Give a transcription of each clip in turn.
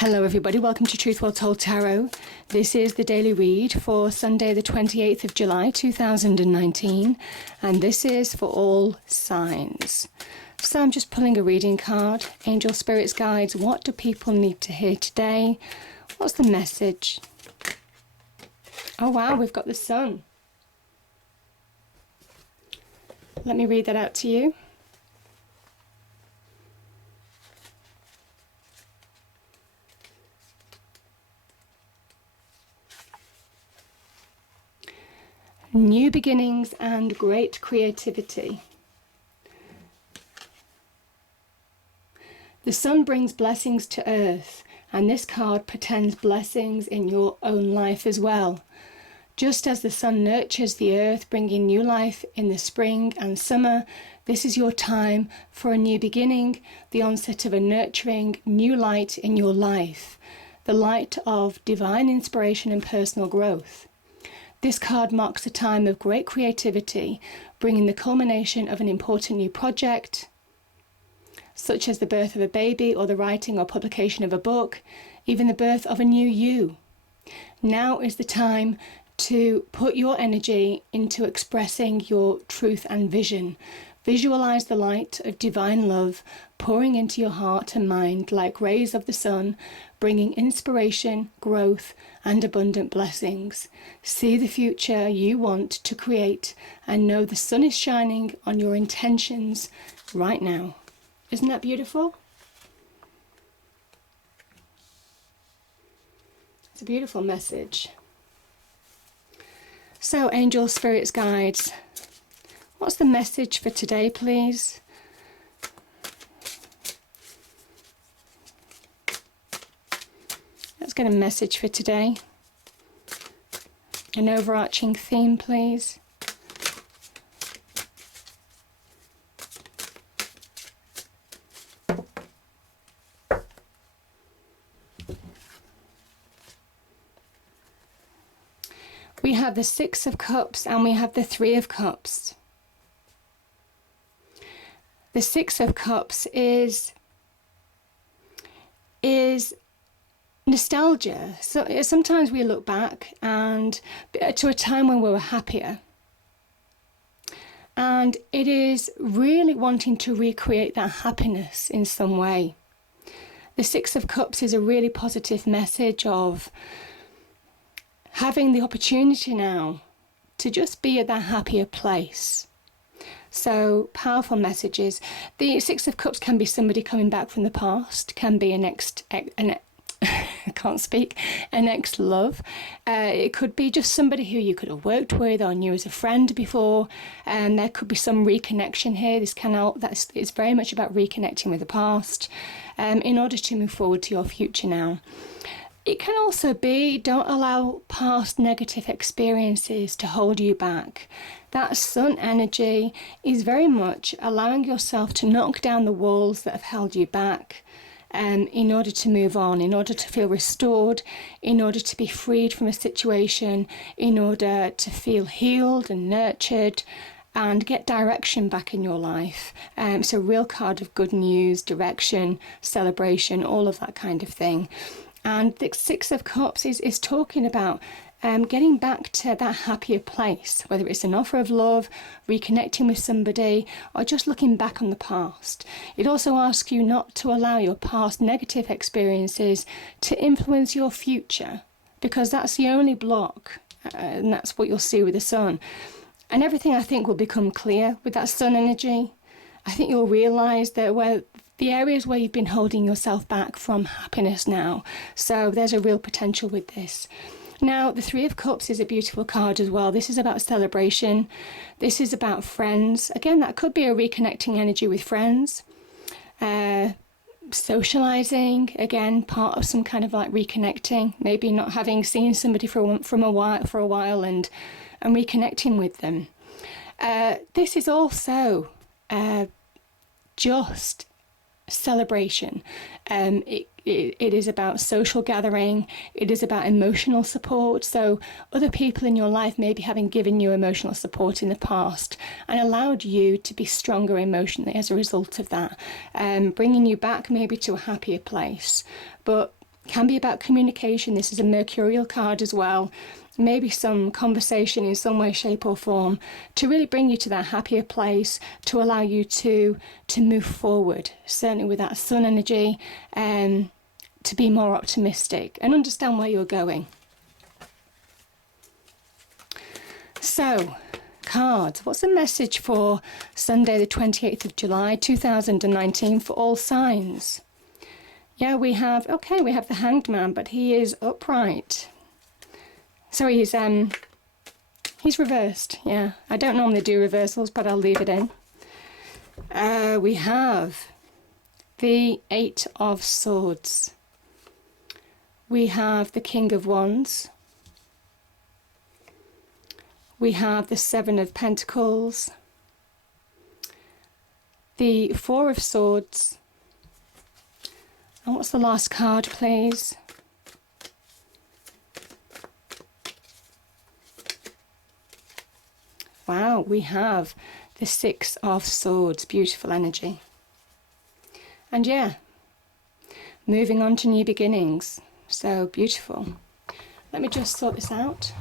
Hello everybody, welcome to Truth Well Told Tarot. This is the daily read for Sunday the 28th of July 2019, and this is for all signs. So I'm just pulling a reading card. Angel Spirits Guides, what do people need to hear today? What's the message? Oh wow, we've got the sun. Let me read that out to you. New beginnings and great creativity. The sun brings blessings to earth, and this card portends blessings in your own life as well. Just as the sun nurtures the earth, bringing new life in the spring and summer, this is your time for a new beginning, the onset of a nurturing new light in your life, the light of divine inspiration and personal growth. This card marks a time of great creativity, bringing the culmination of an important new project, such as the birth of a baby or the writing or publication of a book, even the birth of a new you. Now is the time to put your energy into expressing your truth and vision. Visualize the light of divine love pouring into your heart and mind like rays of the sun, bringing inspiration, growth, and abundant blessings. See the future you want to create and know the sun is shining on your intentions right now. Isn't that beautiful? It's a beautiful message. So, Angel Spirits Guides, what's the message for today, please? Let's get a message for today. An overarching theme, please. We have the Six of Cups and we have the Three of Cups. The Six of Cups is nostalgia. So sometimes we look back and to a time when we were happier. And it is really wanting to recreate that happiness in some way. The Six of Cups is a really positive message of having the opportunity now to just be at that happier place. So powerful messages. The Six of Cups can be somebody coming back from the past, can be an ex-love. It could be just somebody who you could have worked with or knew as a friend before, and there could be some reconnection here. It's very much about reconnecting with the past in order to move forward to your future now. It can also be, don't allow past negative experiences to hold you back. That sun energy is very much allowing yourself to knock down the walls that have held you back in order to move on, in order to feel restored, in order to be freed from a situation, in order to feel healed and nurtured and get direction back in your life. It's a real card of good news, direction, celebration, all of that kind of thing. And the Six of Cups is talking about getting back to that happier place, whether it's an offer of love, reconnecting with somebody, or just looking back on the past. It also asks you not to allow your past negative experiences to influence your future, because that's the only block, and that's what you'll see with the sun. And everything, I think, will become clear with that sun energy. I think you'll realise that the areas where you've been holding yourself back from happiness now. So there's a real potential with this. Now, the Three of Cups is a beautiful card as well. This is about celebration. This is about friends. Again, that could be a reconnecting energy with friends. Socializing, again, part of some kind of like reconnecting. Maybe not having seen somebody for a while and reconnecting with them. This is also just celebration. It is about social gathering. It is about emotional support. So other people in your life maybe having given you emotional support in the past and allowed you to be stronger emotionally as a result of that, bringing you back maybe to a happier place. But Can be about communication. This is a mercurial card as well. Maybe some conversation in some way, shape or form to really bring you to that happier place, to allow you to move forward, certainly with that sun energy, and to be more optimistic and understand where you're going. So, cards, what's the message for Sunday the 28th of July 2019 for all signs? Yeah, we have the Hanged Man, but he is upright. Sorry, he's reversed. Yeah, I don't normally do reversals, but I'll leave it in. We have the Eight of Swords. We have the King of Wands. We have the Seven of Pentacles. The Four of Swords. And what's the last card, please? Wow, we have the Six of Swords. Beautiful energy. And yeah, moving on to new beginnings. So beautiful. Let me just sort this out.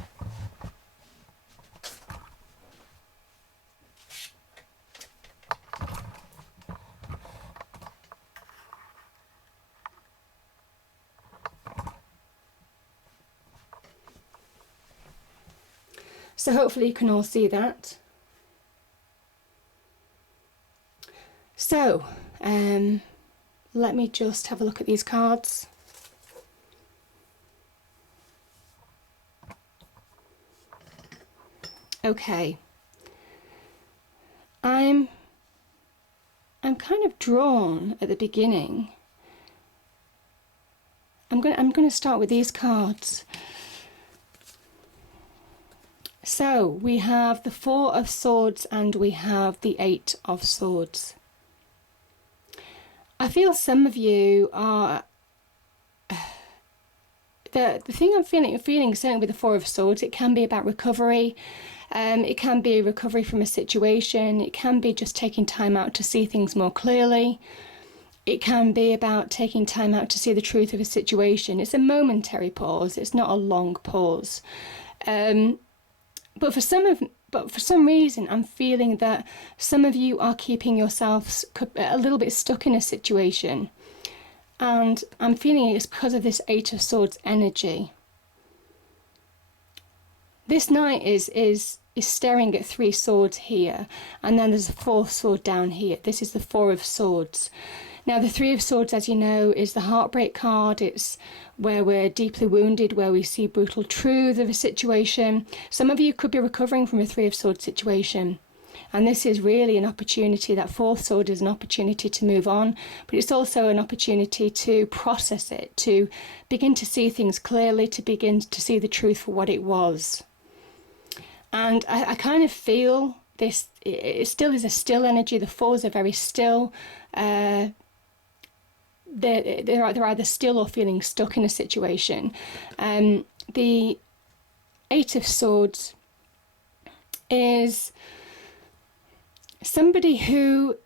So hopefully you can all see that. So, let me just have a look at these cards. Okay. I'm kind of drawn at the beginning. I'm going to start with these cards. So we have the Four of Swords and we have the Eight of Swords. I feel some of you are... The thing I'm feeling certainly with the Four of Swords, it can be about recovery. It can be recovery from a situation. It can be just taking time out to see things more clearly. It can be about taking time out to see the truth of a situation. It's a momentary pause. It's not a long pause. But for some reason, I'm feeling that some of you are keeping yourselves a little bit stuck in a situation. And I'm feeling it's because of this Eight of Swords energy. This knight is staring at three swords here, and then there's a fourth sword down here. This is the Four of Swords. Now, the Three of Swords, as you know, is the heartbreak card. It's where we're deeply wounded, where we see brutal truth of a situation. Some of you could be recovering from a Three of Swords situation. And this is really an opportunity. That fourth sword is an opportunity to move on, but it's also an opportunity to process it, to begin to see things clearly, to begin to see the truth for what it was. And I kind of feel this, it still is a still energy. The fours are very still. They're either still or feeling stuck in a situation. The Eight of Swords is somebody who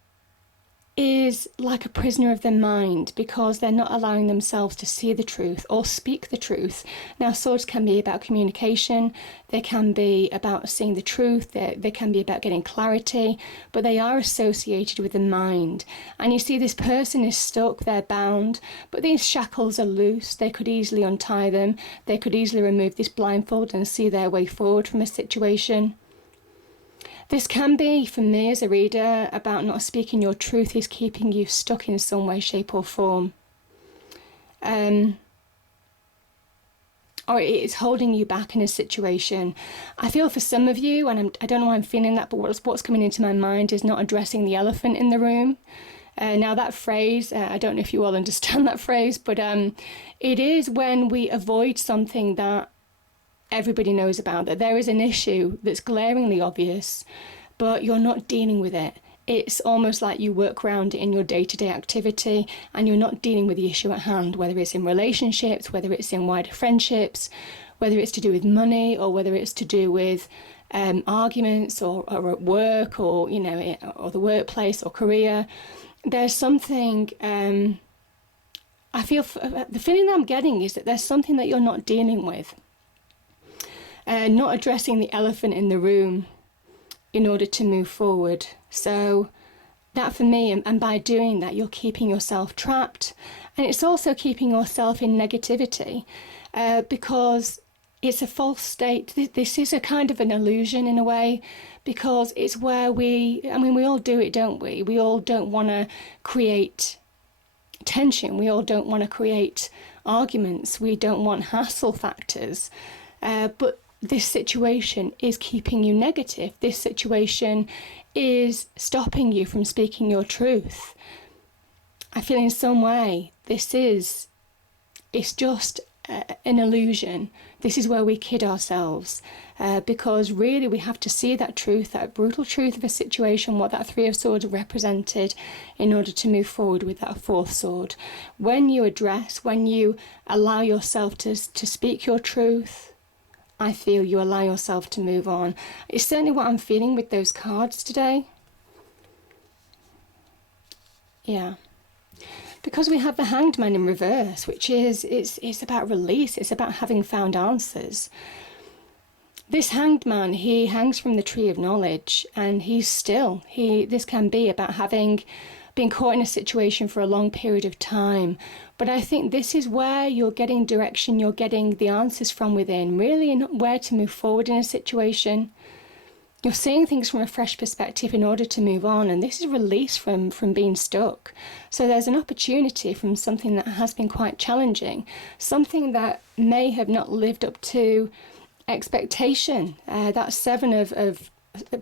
is like a prisoner of their mind because they're not allowing themselves to see the truth or speak the truth. Now, swords can be about communication, they can be about seeing the truth, they can be about getting clarity, but they are associated with the mind. And you see this person is stuck, they're bound, but these shackles are loose. They could easily untie them. They could easily remove this blindfold and see their way forward from a situation. This can be, for me as a reader, about not speaking your truth is keeping you stuck in some way, shape or form. Or it's holding you back in a situation. I feel for some of you, and I don't know why I'm feeling that, but what's coming into my mind is not addressing the elephant in the room. Now that phrase, I don't know if you all understand that phrase, but it is when we avoid something that everybody knows about, that there is an issue that's glaringly obvious, but you're not dealing with it. It's almost like you work around it in your day-to-day activity and you're not dealing with the issue at hand, whether it's in relationships, whether it's in wider friendships, whether it's to do with money, or whether it's to do with arguments or at work, or or the workplace or career. There's something I feel the feeling that I'm getting is that there's something that you're not dealing with, not addressing the elephant in the room in order to move forward. So that for me, and by doing that, you're keeping yourself trapped, and it's also keeping yourself in negativity, because it's a false state. This is a kind of an illusion in a way, because it's where we all do it, don't we? We all don't want to create tension. We all don't want to create arguments. We don't want hassle factors. But this situation is keeping you negative. This situation is stopping you from speaking your truth. I feel in some way it's just an illusion. This is where we kid ourselves, because really we have to see that truth, that brutal truth of a situation, what that Three of Swords represented, in order to move forward with that Fourth Sword. When you allow yourself to speak your truth, I feel you allow yourself to move on. It's certainly what I'm feeling with those cards today. Yeah. Because we have the Hanged Man in reverse, which is, it's about release. It's about having found answers. This Hanged Man, he hangs from the tree of knowledge, and this can be about having been caught in a situation for a long period of time. But I think this is where you're getting direction, you're getting the answers from within, really, and where to move forward in a situation. You're seeing things from a fresh perspective in order to move on, and this is release from being stuck. So there's an opportunity from something that has been quite challenging, something that may have not lived up to expectation. That Seven of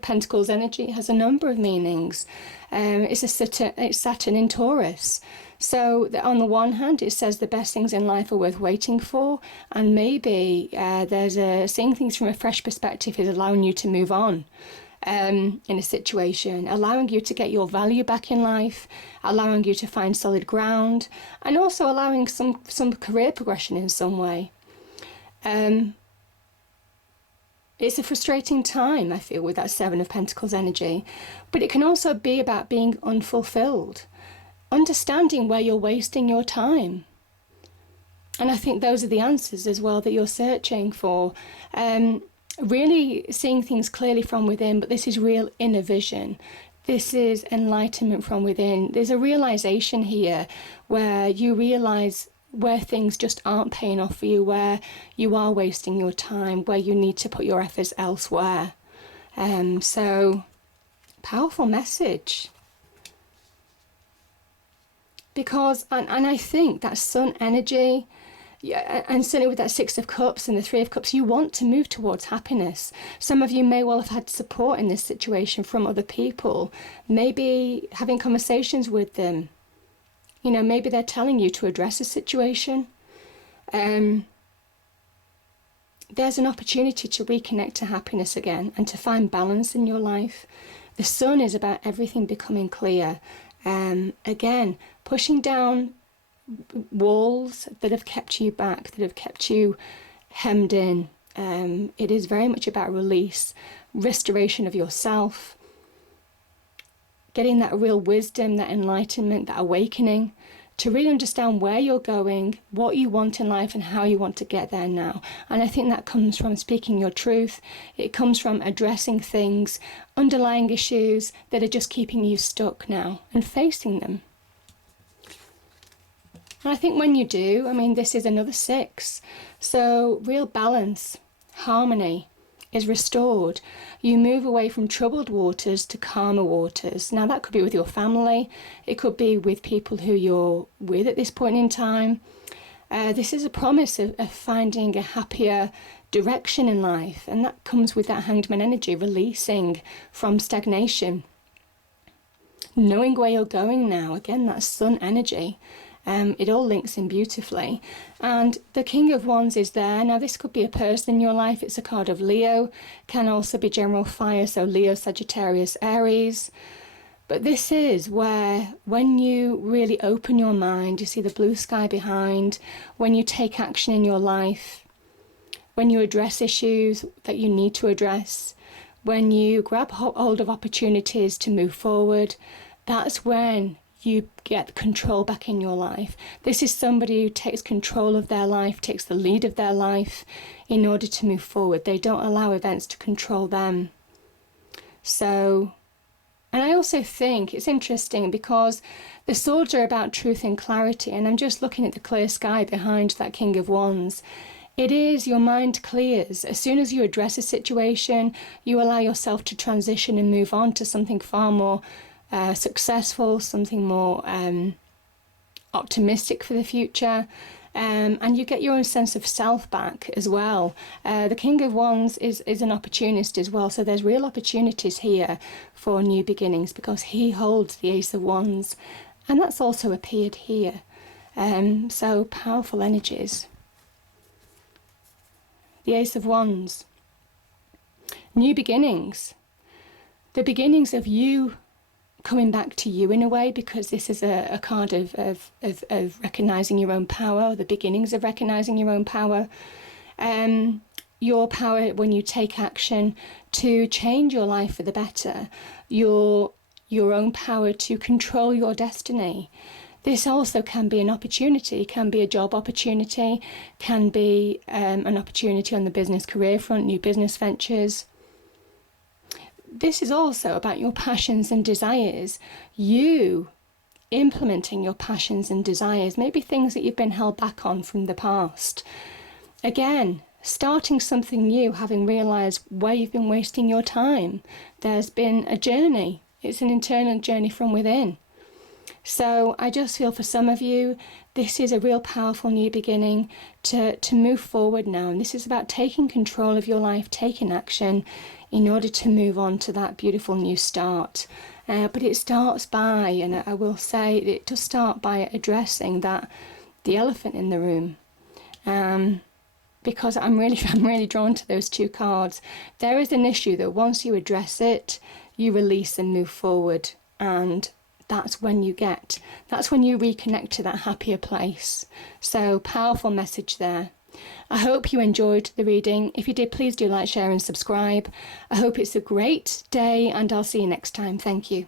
Pentacles energy has a number of meanings. It's Saturn in Taurus. So on the one hand, it says the best things in life are worth waiting for, and maybe seeing things from a fresh perspective is allowing you to move on in a situation, allowing you to get your value back in life, allowing you to find solid ground, and also allowing some career progression in some way. It's a frustrating time, I feel, with that Seven of Pentacles energy, but it can also be about being unfulfilled, understanding where you're wasting your time. And I think those are the answers as well that you're searching for. Really seeing things clearly from within, but this is real inner vision. This is enlightenment from within. There's a realization here where you realize where things just aren't paying off for you, where you are wasting your time, where you need to put your efforts elsewhere. So, powerful message. Because, and I think that Sun energy, yeah, and certainly with that Six of Cups and the Three of Cups, you want to move towards happiness. Some of you may well have had support in this situation from other people, maybe having conversations with them. You know, maybe they're telling you to address a situation. There's an opportunity to reconnect to happiness again and to find balance in your life. The Sun is about everything becoming clear. Again, pushing down walls that have kept you back, that have kept you hemmed in. It is very much about release, restoration of yourself, getting that real wisdom, that enlightenment, that awakening, to really understand where you're going, what you want in life, and how you want to get there now. And I think that comes from speaking your truth. It comes from addressing things, underlying issues that are just keeping you stuck now, and facing them. And I think when you do, I mean, this is another six. So real balance, harmony is restored. You move away from troubled waters to calmer waters. Now that could be with your family. It could be with people who you're with at this point in time. This is a promise of finding a happier direction in life. And that comes with that Hanged Man energy, releasing from stagnation. Knowing where you're going now. Again, that Sun energy. It all links in beautifully. And the King of Wands is there. Now this could be a person in your life. It's a card of Leo. Can also be general fire, so Leo, Sagittarius, Aries. But this is where, when you really open your mind, you see the blue sky behind, when you take action in your life, when you address issues that you need to address, when you grab hold of opportunities to move forward, that's when you get control back in your life. This is somebody who takes control of their life, takes the lead of their life in order to move forward. They don't allow events to control them. So, and I also think it's interesting because the swords are about truth and clarity, and I'm just looking at the clear sky behind that King of Wands. It is, your mind clears. As soon as you address a situation, you allow yourself to transition and move on to something far more successful, something more optimistic for the future. And you get your own sense of self back as well. The King of Wands is an opportunist as well, so there's real opportunities here for new beginnings because he holds the Ace of Wands, and that's also appeared here. So powerful energies. The Ace of Wands. New beginnings. The beginnings of you coming back to you in a way, because this is a card of recognizing your own power, the beginnings of recognizing your own power. Your power when you take action to change your life for the better. Your own power to control your destiny. This also can be an opportunity, can be a job opportunity, can be an opportunity on the business career front, new business ventures. This is also about your passions and desires, you implementing your passions and desires, maybe things that you've been held back on from the past. Again, starting something new, having realised where you've been wasting your time. There's been a journey. It's an internal journey from within. So I just feel for some of you, this is a real powerful new beginning to move forward now. And this is about taking control of your life, taking action in order to move on to that beautiful new start. But it starts by, and I will say, it does start by addressing the elephant in the room. Because I'm really drawn to those two cards. There is an issue that once you address it, you release and move forward. And that's when you reconnect to that happier place. So powerful message there. I hope you enjoyed the reading. If you did, please do like, share and subscribe. I hope it's a great day and I'll see you next time. Thank you.